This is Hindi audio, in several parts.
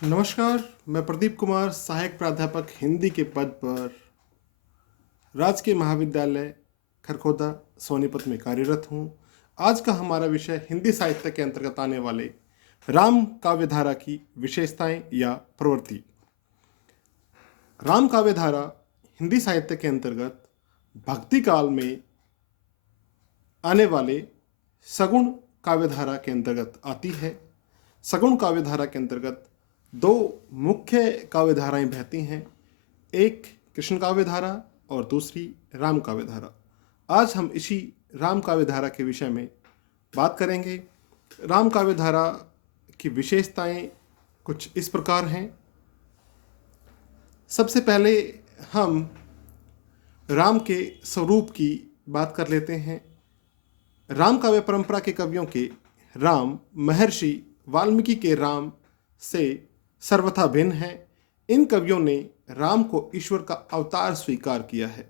नमस्कार। मैं प्रदीप कुमार, सहायक प्राध्यापक हिंदी के पद पर राजकीय महाविद्यालय खरखोदा सोनीपत में कार्यरत हूँ। आज का हमारा विषय हिंदी साहित्य के अंतर्गत आने वाले राम काव्यधारा की विशेषताएं या प्रवृत्ति। राम काव्यधारा हिंदी साहित्य के अंतर्गत भक्ति काल में आने वाले सगुण काव्यधारा के अंतर्गत आती है। सगुण काव्यधारा के अंतर्गत दो मुख्य काव्यधाराएं बहती हैं, एक कृष्ण काव्यधारा और दूसरी राम काव्यधारा। आज हम इसी राम काव्यधारा के विषय में बात करेंगे। राम काव्यधारा की विशेषताएं कुछ इस प्रकार हैं। सबसे पहले हम राम के स्वरूप की बात कर लेते हैं। राम काव्य परंपरा के कवियों के राम महर्षि वाल्मीकि के राम से सर्वथा भिन्न है। इन कवियों ने राम को ईश्वर का अवतार स्वीकार किया है।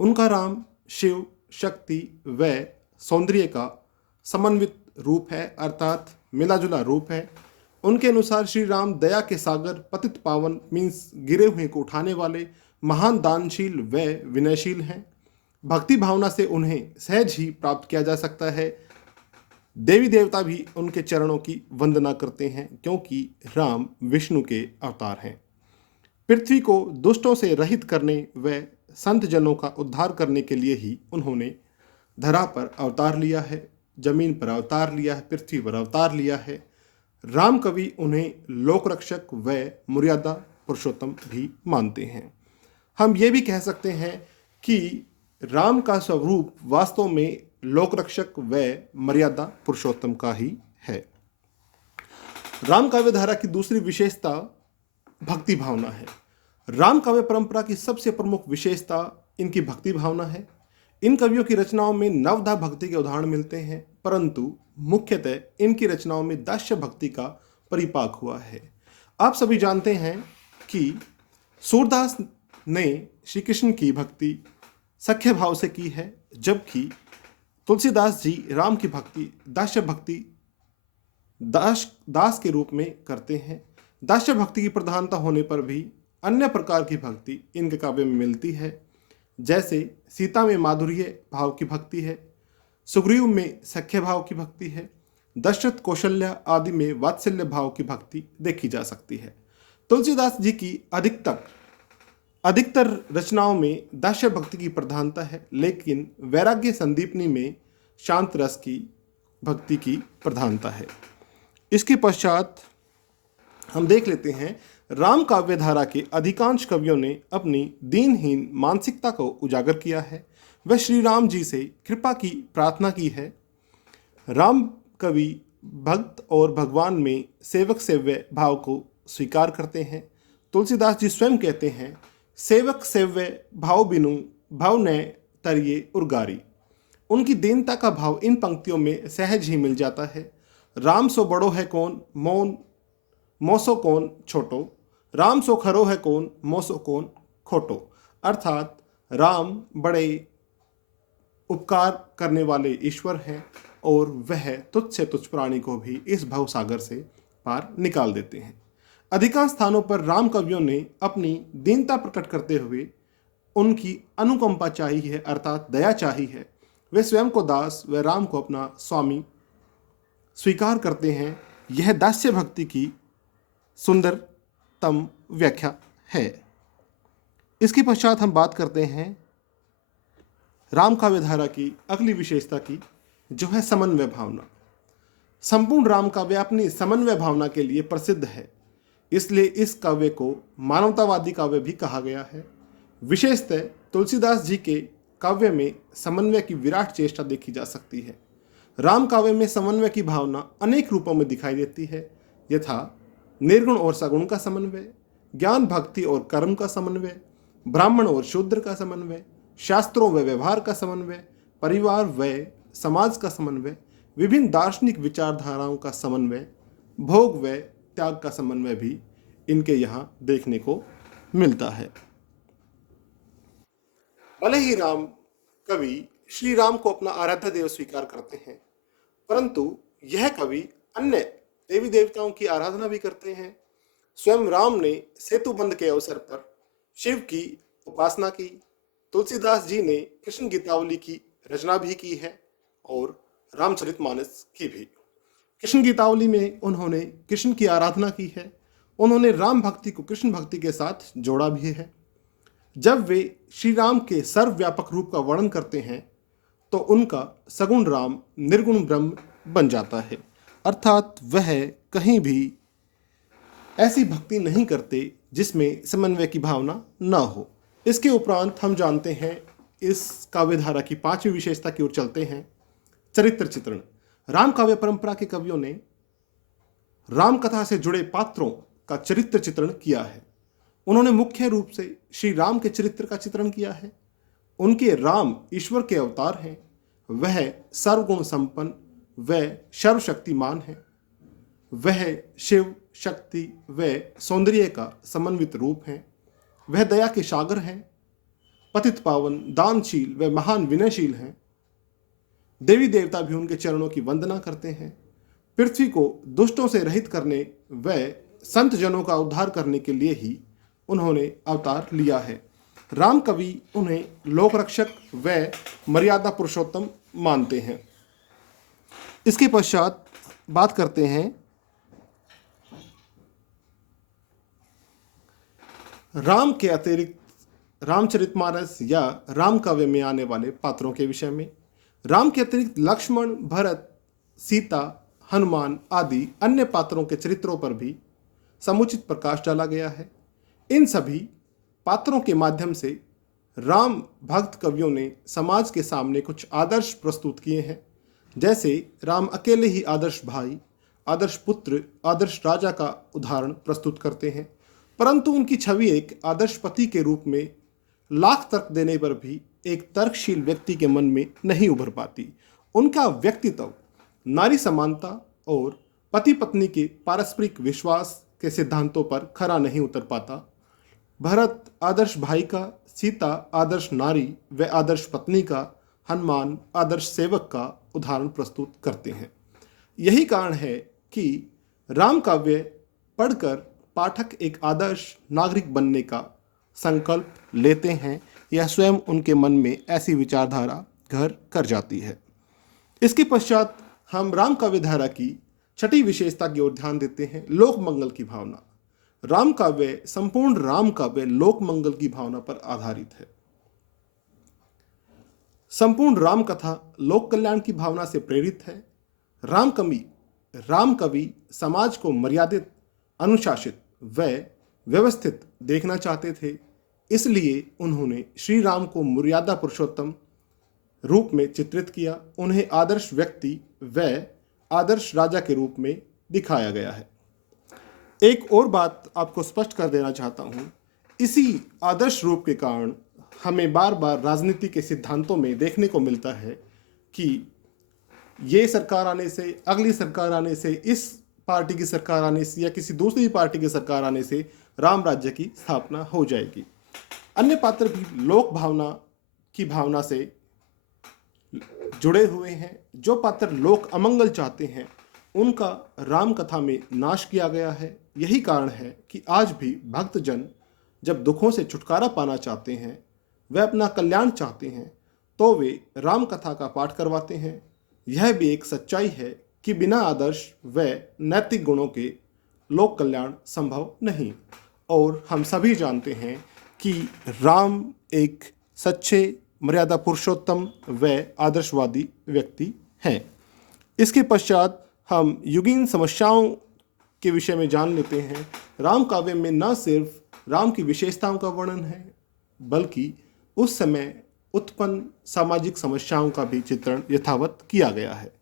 उनका राम शिव, शक्ति व सौंदर्य का समन्वित रूप है, अर्थात मिलाजुला रूप है। उनके अनुसार श्री राम दया के सागर, पतित पावन मीन्स गिरे हुए को उठाने वाले, महान दानशील व विनयशील हैं। भक्ति भावना से उन्हें सहज ही प्राप्त किया जा सकता है। देवी देवता भी उनके चरणों की वंदना करते हैं, क्योंकि राम विष्णु के अवतार हैं। पृथ्वी को दुष्टों से रहित करने व संत जनों का उद्धार करने के लिए ही उन्होंने धरा पर अवतार लिया है, जमीन पर अवतार लिया है, पृथ्वी पर अवतार लिया है। राम कवि उन्हें लोक रक्षक व मर्यादा पुरुषोत्तम भी मानते हैं। हम ये भी कह सकते हैं कि राम का स्वरूप वास्तव में लोक रक्षक व मर्यादा पुरुषोत्तम का ही है। राम काव्यधारा की दूसरी विशेषता भक्ति भावना है। राम काव्य परंपरा की सबसे प्रमुख विशेषता इनकी भक्ति भावना है। इन कवियों की रचनाओं में नवधा भक्ति के उदाहरण मिलते हैं, परंतु मुख्यतः इनकी रचनाओं में दास्य भक्ति का परिपाक हुआ है। आप सभी जानते हैं कि सूरदास ने श्री कृष्ण की भक्ति सख्य भाव से की है, जबकि तुलसीदास जी राम की भक्ति दास्य भक्ति दास के रूप में करते हैं। दास्य भक्ति की प्रधानता होने पर भी अन्य प्रकार की भक्ति इनके काव्य में मिलती है, जैसे सीता में माधुर्य भाव की भक्ति है, सुग्रीव में सख्य भाव की भक्ति है, दशरथ कौशल्या आदि में वात्सल्य भाव की भक्ति देखी जा सकती है। तुलसीदास जी की अधिकतर रचनाओं में दास्य भक्ति की प्रधानता है, लेकिन वैराग्य संदीपनी में शांत रस की भक्ति की प्रधानता है। इसके पश्चात हम देख लेते हैं, राम काव्यधारा के अधिकांश कवियों ने अपनी दीनहीन मानसिकता को उजागर किया है। वह श्री राम जी से कृपा की प्रार्थना की है। राम कवि भक्त और भगवान में सेवक सेव्य भाव को स्वीकार करते हैं। तुलसीदास जी स्वयं कहते हैं, सेवक सेव्य भाव बिनु भाव न तरिये उर्गारी। उनकी दीनता का भाव इन पंक्तियों में सहज ही मिल जाता है। राम सो बड़ो है कौन, मोसो कौन छोटो, राम सो खरो है कौन, मोसो कौन खोटो। अर्थात राम बड़े उपकार करने वाले ईश्वर हैं और वह तुच्छ से तुच्छ प्राणी को भी इस भव सागर से पार निकाल देते हैं। अधिकांश स्थानों पर राम कवियों ने अपनी दीनता प्रकट करते हुए उनकी अनुकंपा चाहिए है, अर्थात दया चाहिए है। वे स्वयं को दास व राम को अपना स्वामी स्वीकार करते हैं। यह दास्य भक्ति की सुंदरतम व्याख्या है। इसके पश्चात हम बात करते हैं राम काव्यधारा की अगली विशेषता की, जो है समन्वय भावना। संपूर्ण राम काव्य अपनी समन्वय भावना के लिए प्रसिद्ध है, इसलिए इस काव्य को मानवतावादी काव्य भी कहा गया है। विशेषतः तुलसीदास जी के काव्य में समन्वय की विराट चेष्टा देखी जा सकती है। राम काव्य में समन्वय की भावना अनेक रूपों में दिखाई देती है, यथा निर्गुण और सगुण का समन्वय, ज्ञान भक्ति और कर्म का समन्वय, ब्राह्मण और शूद्र का समन्वय, शास्त्रों व व्यवहार का समन्वय, परिवार व समाज का समन्वय, विभिन्न दार्शनिक विचारधाराओं का समन्वय, भोग व त्याग का समन्वय भी इनके यहाँ देखने को मिलता है। भले ही राम कवि श्री राम को अपना आराध्य देव स्वीकार करते हैं, परंतु यह कवि अन्य देवी देवताओं की आराधना भी करते हैं। स्वयं राम ने सेतु बंध के अवसर पर शिव की उपासना की। तुलसीदास जी ने कृष्ण गीतावली की रचना भी की है और रामचरितमानस की भी। कृष्ण गीतावली में उन्होंने कृष्ण की आराधना की है। उन्होंने राम भक्ति को कृष्ण भक्ति के साथ जोड़ा भी है। जब वे श्री राम के सर्वव्यापक रूप का वर्णन करते हैं तो उनका सगुण राम निर्गुण ब्रह्म बन जाता है, अर्थात वह कहीं भी ऐसी भक्ति नहीं करते जिसमें समन्वय की भावना न हो। इसके उपरांत हम जानते हैं, इस काव्यधारा की पांचवी विशेषता की ओर चलते हैं, चरित्र चित्रण। राम काव्य परंपरा के कवियों ने राम कथा से जुड़े पात्रों का चरित्र चित्रण किया है। उन्होंने मुख्य रूप से श्री राम के चरित्र का चित्रण किया है। उनके राम ईश्वर के अवतार हैं। वह सर्वगुण संपन्न व सर्वशक्तिमान है। वह शिव शक्ति व सौंदर्य का समन्वित रूप है। वह दया के सागर हैं, पतित पावन दानशील व महान विनयशील हैं। देवी देवता भी उनके चरणों की वंदना करते हैं। पृथ्वी को दुष्टों से रहित करने व संत जनों का उद्धार करने के लिए ही उन्होंने अवतार लिया है। राम कवि उन्हें लोकरक्षक व मर्यादा पुरुषोत्तम मानते हैं। इसके पश्चात बात करते हैं राम के अतिरिक्त रामचरितमानस या राम काव्य में आने वाले पात्रों के विषय में। राम के अतिरिक्त लक्ष्मण, भरत, सीता, हनुमान आदि अन्य पात्रों के चरित्रों पर भी समुचित प्रकाश डाला गया है। इन सभी पात्रों के माध्यम से राम भक्त कवियों ने समाज के सामने कुछ आदर्श प्रस्तुत किए हैं। जैसे राम अकेले ही आदर्श भाई, आदर्श पुत्र, आदर्श राजा का उदाहरण प्रस्तुत करते हैं, परंतु उनकी छवि एक आदर्श पति के रूप में लाख तर्क देने पर भी एक तर्कशील व्यक्ति के मन में नहीं उभर पाती। उनका व्यक्तित्व नारी समानता और पति पत्नी के पारस्परिक विश्वास के सिद्धांतों पर खरा नहीं उतर पाता। भरत आदर्श भाई का, सीता आदर्श नारी व आदर्श पत्नी का, हनुमान आदर्श सेवक का उदाहरण प्रस्तुत करते हैं। यही कारण है कि राम काव्य पढ़कर पाठक एक आदर्श नागरिक बनने का संकल्प लेते हैं या स्वयं उनके मन में ऐसी विचारधारा घर कर जाती है। इसके पश्चात हम राम काव्य धारा की छठी विशेषता की ओर ध्यान देते हैं, लोक मंगल की भावना। राम काव्य, संपूर्ण राम काव्य लोक मंगल की भावना पर आधारित है। संपूर्ण राम कथा लोक कल्याण की भावना से प्रेरित है। राम कवि समाज को मर्यादित, अनुशासित व व्यवस्थित देखना चाहते थे। इसलिए उन्होंने श्री राम को मर्यादा पुरुषोत्तम रूप में चित्रित किया। उन्हें आदर्श व्यक्ति व आदर्श राजा के रूप में दिखाया गया है। एक और बात आपको स्पष्ट कर देना चाहता हूँ, इसी आदर्श रूप के कारण हमें बार बार राजनीति के सिद्धांतों में देखने को मिलता है कि ये सरकार आने से, अगली सरकार आने से, इस पार्टी की सरकार आने से या किसी दूसरी पार्टी की सरकार आने से राम राज्य की स्थापना हो जाएगी। अन्य पात्र भी लोक भावना की भावना से जुड़े हुए हैं। जो पात्र लोक अमंगल चाहते हैं उनका राम कथा में नाश किया गया है। यही कारण है कि आज भी भक्तजन जब दुखों से छुटकारा पाना चाहते हैं, वे अपना कल्याण चाहते हैं, तो वे राम कथा का पाठ करवाते हैं। यह भी एक सच्चाई है कि बिना आदर्श व नैतिक गुणों के लोक कल्याण संभव नहीं। और हम सभी जानते हैं कि राम एक सच्चे मर्यादा पुरुषोत्तम व आदर्शवादी व्यक्ति हैं। इसके पश्चात हम युगीन समस्याओं के विषय में जान लेते हैं। राम काव्य में न सिर्फ राम की विशेषताओं का वर्णन है, बल्कि उस समय उत्पन्न सामाजिक समस्याओं का भी चित्रण यथावत किया गया है।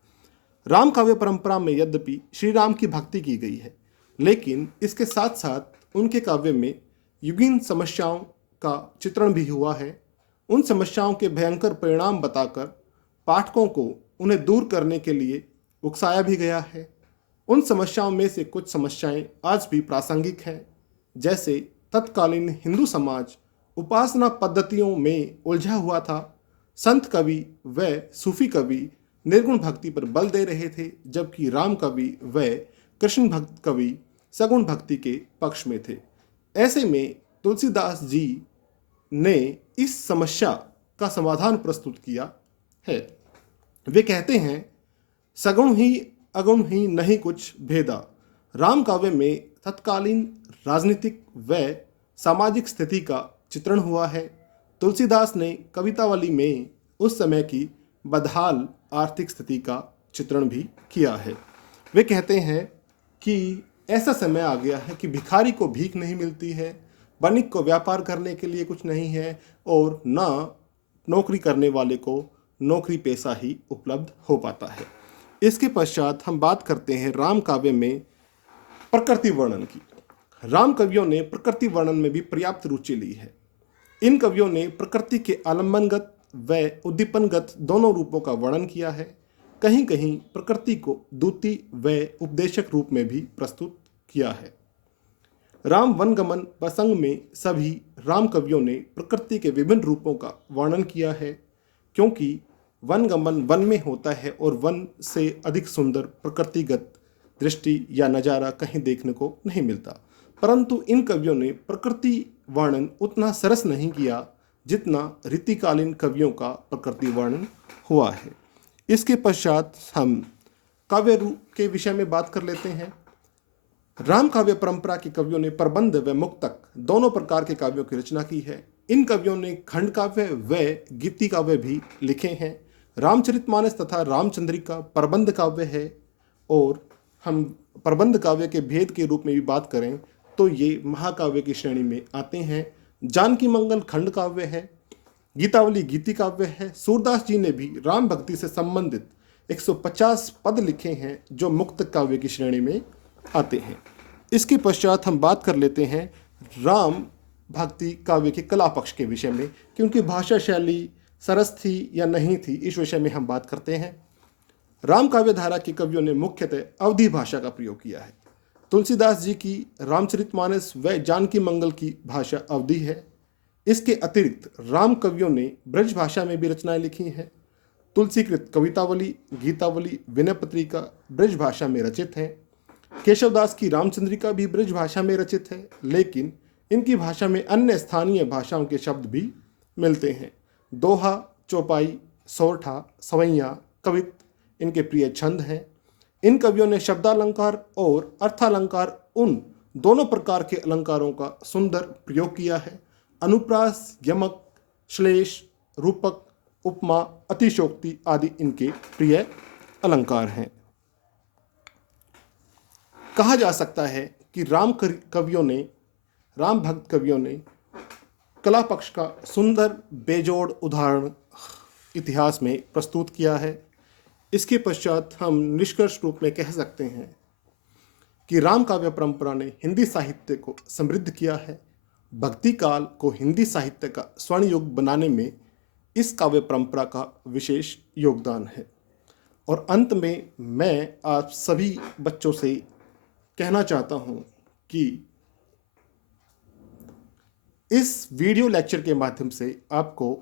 राम काव्य परंपरा में यद्यपि श्री राम की भक्ति की गई है, लेकिन इसके साथ साथ उनके काव्य में युगीन समस्याओं का चित्रण भी हुआ है। उन समस्याओं के भयंकर परिणाम बताकर पाठकों को उन्हें दूर करने के लिए उकसाया भी गया है। उन समस्याओं में से कुछ समस्याएं आज भी प्रासंगिक हैं। जैसे तत्कालीन हिंदू समाज उपासना पद्धतियों में उलझा हुआ था। संत कवि व सूफी कवि निर्गुण भक्ति पर बल दे रहे थे, जबकि राम कवि व कृष्ण भक्त कवि सगुण भक्ति के पक्ष में थे। ऐसे में तुलसीदास जी ने इस समस्या का समाधान प्रस्तुत किया है। वे कहते हैं, सगुण ही अगुण ही नहीं कुछ भेदा। राम काव्य में तत्कालीन राजनीतिक व सामाजिक स्थिति का चित्रण हुआ है। तुलसीदास ने कवितावली में उस समय की बदहाल आर्थिक स्थिति का चित्रण भी किया है। वे कहते हैं कि ऐसा समय आ गया है कि भिखारी को भीख नहीं मिलती है, वणिक को व्यापार करने के लिए कुछ नहीं है और ना नौकरी करने वाले को नौकरी पेशा ही उपलब्ध हो पाता है। इसके पश्चात हम बात करते हैं राम काव्य में प्रकृति वर्णन की। राम कवियों ने प्रकृति वर्णन में भी पर्याप्त रुचि ली है। इन कवियों ने प्रकृति के आलम्बनगत व उद्दीपनगत दोनों रूपों का वर्णन किया है। कहीं कहीं प्रकृति को दूती व उपदेशक रूप में भी प्रस्तुत किया है। राम वनगमन प्रसंग में सभी राम कवियों ने प्रकृति के विभिन्न रूपों का वर्णन किया है, क्योंकि वनगमन वन में होता है और वन से अधिक सुंदर प्रकृतिगत दृष्टि या नज़ारा कहीं देखने को नहीं मिलता। परंतु इन कवियों ने प्रकृति वर्णन उतना सरस नहीं किया जितना रीतिकालीन कवियों का प्रकृति वर्णन हुआ है। इसके पश्चात हम काव्य रूप के विषय में बात कर लेते हैं। राम काव्य परंपरा के कवियों ने प्रबंध व मुक्तक दोनों प्रकार के काव्यों की रचना की है। इन कवियों ने खंड काव्य व गीति काव्य भी लिखे हैं। रामचरितमानस तथा रामचंद्रिका प्रबंध काव्य है और हम प्रबंध काव्य के भेद के रूप में भी बात करें तो ये महाकाव्य की श्रेणी में आते हैं। जानकी मंगल खंड काव्य है, गीतावली गीति काव्य है। सूरदास जी ने भी राम भक्ति से संबंधित 150 पद लिखे हैं जो मुक्त काव्य की श्रेणी में आते हैं। इसके पश्चात हम बात कर लेते हैं राम भक्ति काव्य के कला पक्ष के विषय में, क्योंकि भाषा शैली सरस थी या नहीं थी इस विषय में हम बात करते हैं। राम काव्य धारा के कवियों ने मुख्यतः अवधी भाषा का प्रयोग किया है। तुलसीदास जी की रामचरितमानस व जानकी मंगल की भाषा अवधी है। इसके अतिरिक्त राम कवियों ने ब्रज भाषा में भी रचनाएं लिखी हैं। तुलसीकृत कवितावली, गीतावली, विनय पत्रिका ब्रज भाषा में रचित हैं। केशवदास की रामचंद्रिका भी ब्रज भाषा में रचित है, लेकिन इनकी भाषा में अन्य स्थानीय भाषाओं के शब्द भी मिलते हैं। दोहा, चौपाई, सोरठा, सवैया, कवित इनके प्रिय छंद हैं। इन कवियों ने शब्दालंकार और अर्थालंकार उन दोनों प्रकार के अलंकारों का सुंदर प्रयोग किया है। अनुप्रास, यमक, श्लेष, रूपक, उपमा, अतिशोक्ति आदि इनके प्रिय अलंकार हैं। कहा जा सकता है कि राम भक्त कवियों ने कला पक्ष का सुंदर बेजोड़ उदाहरण इतिहास में प्रस्तुत किया है। इसके पश्चात हम निष्कर्ष रूप में कह सकते हैं कि राम काव्य परंपरा ने हिंदी साहित्य को समृद्ध किया है। भक्ति काल को हिंदी साहित्य का स्वर्ण युग बनाने में इस काव्य परंपरा का विशेष योगदान है। और अंत में मैं आप सभी बच्चों से कहना चाहता हूं कि इस वीडियो लेक्चर के माध्यम से आपको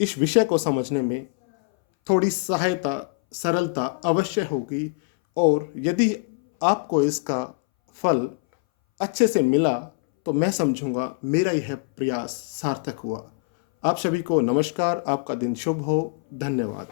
इस विषय को समझने में थोड़ी सहायता, सरलता अवश्य होगी, और यदि आपको इसका फल अच्छे से मिला तो मैं समझूंगा मेरा यह प्रयास सार्थक हुआ। आप सभी को नमस्कार, आपका दिन शुभ हो। धन्यवाद।